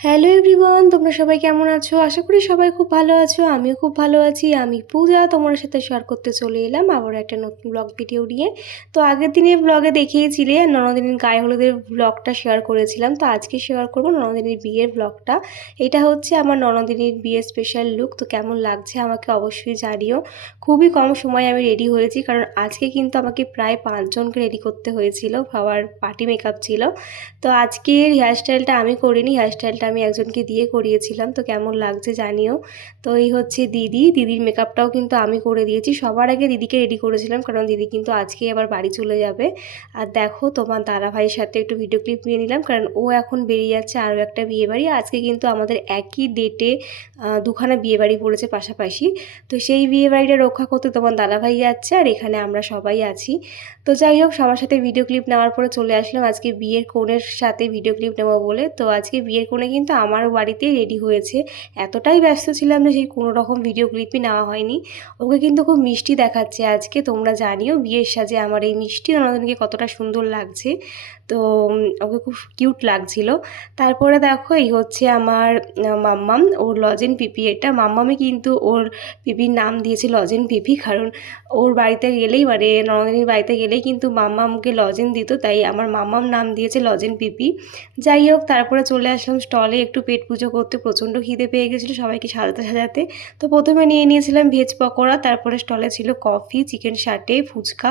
Hello everyone, তোমরা সবাই কেমন আছো? আশা করি সবাই খুব ভালো আছো। আমিও খুব ভালো আছি। আমি পূজা তোমাদের সাথে শেয়ার করতে চলে এলাম আবার একটা নতুন ব্লগ ভিডিও নিয়ে। তো আগের দিনের ব্লগে দেখিয়েছিলে ননদিনীর গায়ে হলুদের ব্লগটা শেয়ার করেছিলাম। তো আজকে শেয়ার করবো ননদিনীর বিয়ের ব্লগটা। এটা হচ্ছে আমার ননদিনীর বিয়ের স্পেশাল লুক। তো কেমন লাগছে আমাকে অবশ্যই জানিও। খুবই কম সময়ে আমি রেডি হয়েছি, কারণ আজকে কিন্তু আমাকে প্রায় 5 জনকে রেডি করতে হয়েছিল। সবার পার্টি মেকআপ ছিল। তো আজকের হেয়ারস্টাইলটা আমি করিনি, হেয়ারস্টাইলটা আমি একজনকে দিয়ে করিয়েছিলাম। তো কেমন লাগছে জানিও। তো এই হচ্ছে দিদির মেকআপটাও কিন্তু আমি করে দিয়েছি। সবার আগে দিদিকে রেডি করেছিলাম, কারণ দিদি কিন্তু আজকে আবার বাড়ি চলে যাবে। আর দেখো তোমার দাদা ভাইয়ের সাথে একটু ভিডিও ক্লিপ নিয়ে নিলাম, কারণ ও এখন বেরিয়ে যাচ্ছে আরও একটা বিয়েবাড়ি। আজকে কিন্তু আমাদের একই ডেটে দুখানা বিয়েবাড়ি পড়েছে পাশাপাশি। তো সেই বিয়েবাড়িটা রক্ষা করতে তোমার দাদা ভাই যাচ্ছে, আর এখানে আমরা সবাই আছি। তো যাই হোক, সবার সাথে ভিডিও ক্লিপ নেওয়ার পরে চলে আসলাম আজকে বিয়ের কনের সাথে ভিডিও ক্লিপ নেবো বলে। তো আজকে বিয়ের কোণে কিন্তু আমার বাড়িতেই রেডি হয়েছে। এতটাই ব্যস্ত ছিলাম যে সেই কোনো রকম ভিডিও ক্লিপই নেওয়া হয়নি। ওকে কিন্তু খুব মিষ্টি দেখাচ্ছে আজকে। তোমরা জানিও বিয়ের সাজে আমার এই মিষ্টি ননদিনীকে কতটা সুন্দর লাগছে। তো ওকে খুব কিউট লাগছিল। তারপরে দেখো এই হচ্ছে আমার মাম্মাম, ওর লজেন পিপি। এটা মাম্মামই কিন্তু ওর পিপির নাম দিয়েছে লজেন পিপি, কারণ ওর বাড়িতে গেলেই মানে ননদিনীর বাড়িতে গেলেই কিন্তু মাম্মামকে লজেন দিত, তাই আমার মাম্মাম নাম দিয়েছে লজেন পিপি। যাই হোক, তারপরে চলে আসলাম স্টলে একটু পেট পুজো করতে। প্রচণ্ড খিদে পেয়ে গেছিলো সবাইকে সাজাতে সাজাতে। তো প্রথমে নিয়ে নিয়েছিলাম ভেজ পকোড়া, তারপরে স্টলে ছিল কফি, চিকেন সাটে, ফুচকা।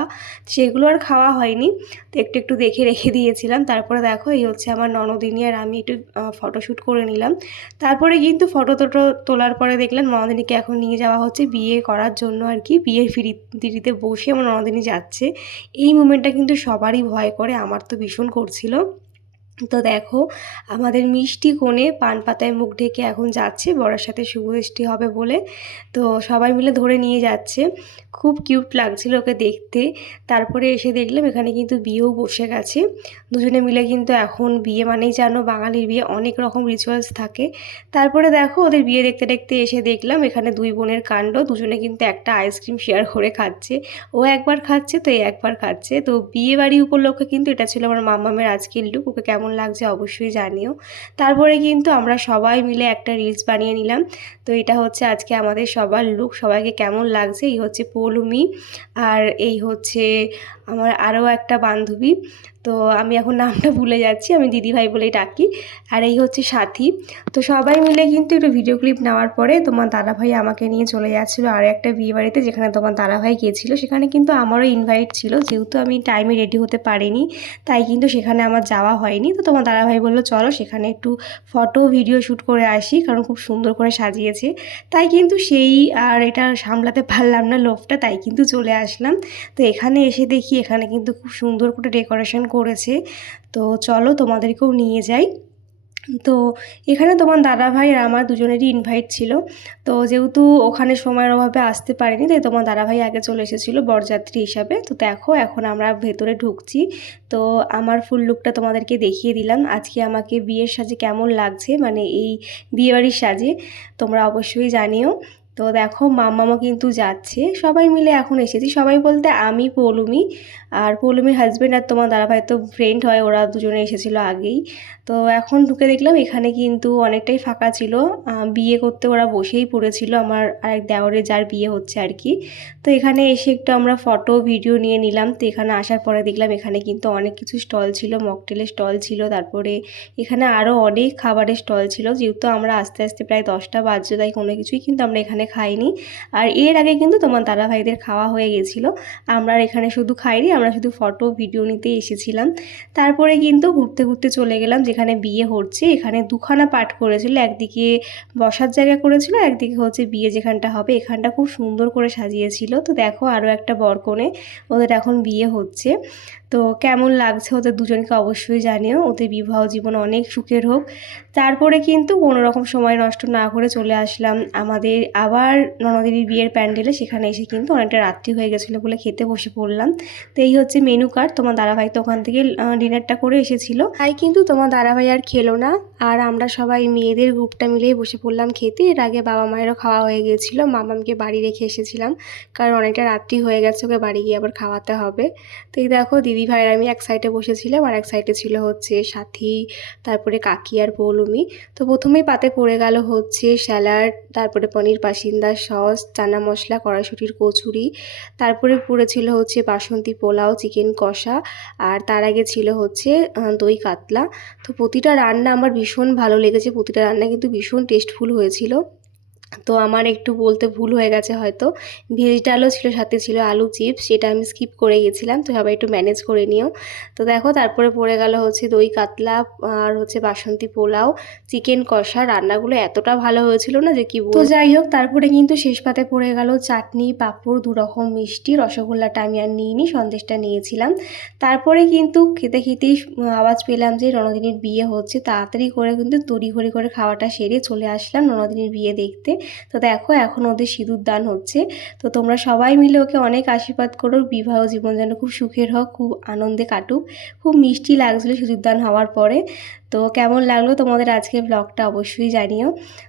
সেগুলো আর খাওয়া হয়নি, তো একটু একটু দেখে রেখে দিয়েছিলাম। তারপরে দেখো এই হচ্ছে আমার ননদিনী আর আমি একটু ফটোশ্যুট করে নিলাম। তারপরে কিন্তু ফটো টটো তোলার পরে দেখলাম ননদিনীকে এখন নিয়ে যাওয়া হচ্ছে বিয়ে করার জন্য আর কি। বিয়ের ফিরিতে বসে আমার ননদিনী যাচ্ছে। এই মুমেন্টটা কিন্তু সবারই ভয় করে, আমার তো ভীষণ করছিল। তো দেখো আমাদের মিষ্টি কোণে পান পাতায় মুখ ঢেকে এখন যাচ্ছে বরের সাথে শুভদৃষ্টি হবে বলে। তো সবাই মিলে ধরে নিয়ে যাচ্ছে। খুব কিউট লাগছিল ওকে দেখতে। তারপরে এসে দেখলাম এখানে কিন্তু বিয়েও বসে গেছে। দুজনে মিলে কিন্তু এখন বিয়ে মানেই জানো বাঙালির বিয়ে অনেক রকম রিচুয়ালস থাকে। তারপরে দেখো ওদের বিয়ে দেখতে দেখতে এসে দেখলাম এখানে দুই বোনের কাণ্ড। দুজনে কিন্তু একটা আইসক্রিম শেয়ার করে খাচ্ছে। ও একবার খাচ্ছে তো এই একবার খাচ্ছে। তো বিয়ে বাড়ি উপলক্ষে কিন্তু এটা ছিল আমার মাম্মামের আজকের লুক। ওকে কেমন লাগছে অবশ্যই জানিও। তারপরে কিন্তু আমরা সবাই মিলে একটা রিলস বানিয়ে নিলাম। তো এটা হচ্ছে আজকে আমাদের সবার লুক। সবাইকে কেমন লাগছে, এই হচ্ছে পৌলমি, আর এই হচ্ছে আমার আরও একটা বান্ধবী। তো আমি এখন নামটা ভুলে যাচ্ছি, আমি দিদিভাই বলেই ডাকি। আর এই হচ্ছে সাথী। তো সবাই মিলে কিন্তু একটু ভিডিও ক্লিপ নেওয়ার পরে তোমার দাদাভাই আমাকে নিয়ে চলে যাচ্ছিলো আর একটা বিয়ে বাড়িতে, যেখানে তোমার দাদাভাই গিয়েছিলো। সেখানে কিন্তু আমারও ইনভাইট ছিল, যেহেতু আমি টাইমে রেডি হতে পারিনি তাই কিন্তু সেখানে আমার যাওয়া হয়নি। তো তোমার দাদাভাই বললো চলো সেখানে একটু ফটো ভিডিও শ্যুট করে আসি, কারণ খুব সুন্দর করে সাজিয়েছে। তাই কিন্তু সেই আর এটা সামলাতে পারলাম না লোভটা, তাই কিন্তু চলে আসলাম। তো এখানে এসে দেখি এখানে কিন্তু খুব সুন্দর করে ডেকোরেশন করেছে। তো চলো তোমাদেরকেও নিয়ে যাই। তো এখানে তোমার দাদাভাই আর আমার দুজনেরই ইনভাইট ছিল। তো যেহেতু ওখানে সময়ের অভাবে আসতে পারিনি, তাই তোমার দাদাভাই আগে চলে এসেছিলো বরযাত্রী হিসাবে। তো দেখো এখন আমরা ভেতরে ঢুকছি। তো আমার ফুল লুকটা তোমাদেরকে দেখিয়ে দিলাম আজকে আমাকে বিয়ের সাজে কেমন লাগছে, মানে এই বিয়েবাড়ির সাজে তোমরা অবশ্যই জানিও। তো দেখো মাম্মামও কিন্তু যাচ্ছে, সবাই মিলে এখন এসেছি। সবাই বলতে আমি, পৌলমি আর পৌলমির হাজব্যান্ড আর তোমার দাদাভাই তো ফ্রেন্ড হয়, ওরা দুজনে এসেছিলো আগেই। তো এখন ঢুকে দেখলাম এখানে কিন্তু অনেকটাই ফাঁকা ছিল। বিয়ে করতে ওরা বসেই পড়েছিল, আমার আরেক দেওরে যার বিয়ে হচ্ছে আর কি। তো এখানে এসে একটু আমরা ফটো ভিডিও নিয়ে নিলাম। তো এখানে আসার পরে দেখলাম এখানে কিন্তু অনেক কিছু স্টল ছিল, মকটেলের স্টল ছিল, তারপরে এখানে আরও অনেক খাবারের স্টল ছিল। যেহেতু আমরা আস্তে আস্তে প্রায় 10টা বাজছে, তাই কোনো কিছুই কিন্তু আমরা এখানে খাইনি। আর এর আগে কিন্তু তোমার দাদাভাইদের খাওয়া হয়ে গেছিলো। আমরা এখানে শুধু খাইনি, আমরা শুধু ফটো ভিডিও নিতে এসেছিলাম। তারপরে কিন্তু ঘুরতে ঘুরতে চলে গেলাম যেখানে বিয়ে হচ্ছে। এখানে দুখানা পার্ট করেছিল, একদিকে বসার জায়গা করেছিল, একদিকে হচ্ছে বিয়ে যেখানটা হবে এখানটা খুব সুন্দর করে সাজিয়েছিল। তো দেখো আরও একটা বরকনে, ওদের এখন বিয়ে হচ্ছে। তো কেমন লাগছে ওদের দুজনকে অবশ্যই জানিও। ওদের বিবাহ জীবন অনেক সুখের হোক। তারপরে কিন্তু কোনো রকম সময় নষ্ট না করে চলে আসলাম আমাদের আবার ননদিনীর বিয়ের প্যান্ডেলে। সেখানে এসে কিন্তু অনেকটা রাত্রি হয়ে গেছিলো বলে খেতে বসে পড়লাম। তো এই হচ্ছে মেনু কার্ড। তোমার দাদাভাই তো ওখান থেকে ডিনারটা করে এসেছিলো, তাই কিন্তু তোমার দাদাভাই আর খেলো না। আর আমরা সবাই মেয়েদের গ্রুপটা মিলেই বসে পড়লাম খেতে। এর আগে বাবা মায়েরও খাওয়া হয়ে গিয়েছিলো, মামামকে বাড়ি রেখে এসেছিলাম, কারণ অনেকটা রাত্রি হয়ে গেছে, ওকে বাড়ি গিয়ে আবার খাওয়াতে হবে। তো এই দেখো দিদি ভাইয়ের আমি এক সাইডে বসেছিলাম, আর এক সাইডে ছিল হচ্ছে সাথী, তারপরে কাকি আর পৌলমি। গরমই। তো প্রথমেই পাতে পড়ে গেল হচ্ছে স্যালাড, তারপরে পনির পাসিন্দা সস, চানা মশলা, কড়াইশুঁটির কচুরি, তারপরে পড়েছিল হচ্ছে বাসন্তী পোলাও, চিকেন কষা, আর তার আগে ছিল হচ্ছে দই কাতলা। তো প্রতিটা রান্না আমার ভীষণ ভালো লেগেছে, প্রতিটা রান্না কিন্তু ভীষণ টেস্টফুল হয়েছিল। তো আমার একটু বলতে ভুল হয়ে গেছে হয়তো, ভেজ ডালও ছিল, সাথে ছিল আলু চিপস, সেটা আমি স্কিপ করে গেছিলাম, তো সবাই একটু ম্যানেজ করে নিও। তো দেখো তারপরে পড়ে গেল হচ্ছে দই কাতলা আর হচ্ছে বাসন্তী পোলাও, চিকেন কষা। রান্নাগুলো এতটা ভালো হয়েছিল না যে কি বলবো। তো যাই হোক, তারপরে কিন্তু শেষ পাতে পড়ে গেল চাটনি, পাঁপড়, 2 রকম মিষ্টি। রসগোল্লাটা আমি আর নিইনি, সন্দেশটা নিয়েছিলাম। তারপরে কিন্তু খেতে খেতেই আওয়াজ পেলাম যে ননদিনীর বিয়ে হচ্ছে। তাড়াতাড়ি করে কিন্তু তড়িঘড়ি করে খাওয়াটা সেরে চলে আসলাম ননদিনীর বিয়ে দেখতে। তো দেখো এখন ওদের সিঁদুর দান হচ্ছে। তো তোমরা সবাই মিলে ওকে অনেক আশীর্বাদ করো, বিবাহ জীবন যেন খুব সুখের হোক, খুব আনন্দে কাটুক। খুব মিষ্টি লাগছিলো সিঁদুর দান হওয়ার পরে। তো কেমন লাগলো তোমাদের আজকের ব্লগটা অবশ্যই জানিও।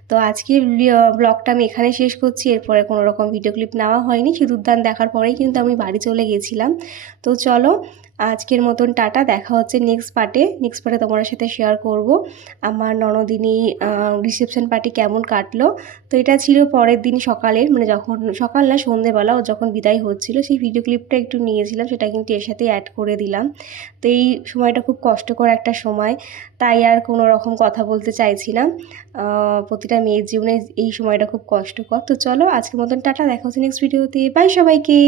তো আজকে ব্লগটা আমি এখানে শেষ করছি, এরপরে কোনো রকম ভিডিও ক্লিপ নেওয়া হয়নি। সিঁদুর দান দেখার পরেই কিন্তু আমি বাড়ি চলে গেছিলাম। তো চলো আজকের মতন টাটা, দেখা হচ্ছে নেক্সট পার্টে তোমার সাথে শেয়ার করব আমার ননদিনী রিসেপশন পার্টি কেমন কাটলো। তো এটা ছিল পরের দিন সকালের, মানে যখন সকাল না সন্ধেবেলা ও যখন বিদায় হচ্ছিল, সেই ভিডিও ক্লিপটা একটু নিয়েছিলাম, সেটা কিন্তু এর সাথে অ্যাড করে দিলাম। তো এই সময়টা খুব কষ্টকর একটা সময়, তাই আর কোনো রকম কথা বলতে চাইছি না। প্রতিটা মেয়ের জীবনে এই সময়টা খুব কষ্টকর। তো চলো আজকের মতন টাটা, দেখা হচ্ছে নেক্সট ভিডিওতে। বাই সবাইকে।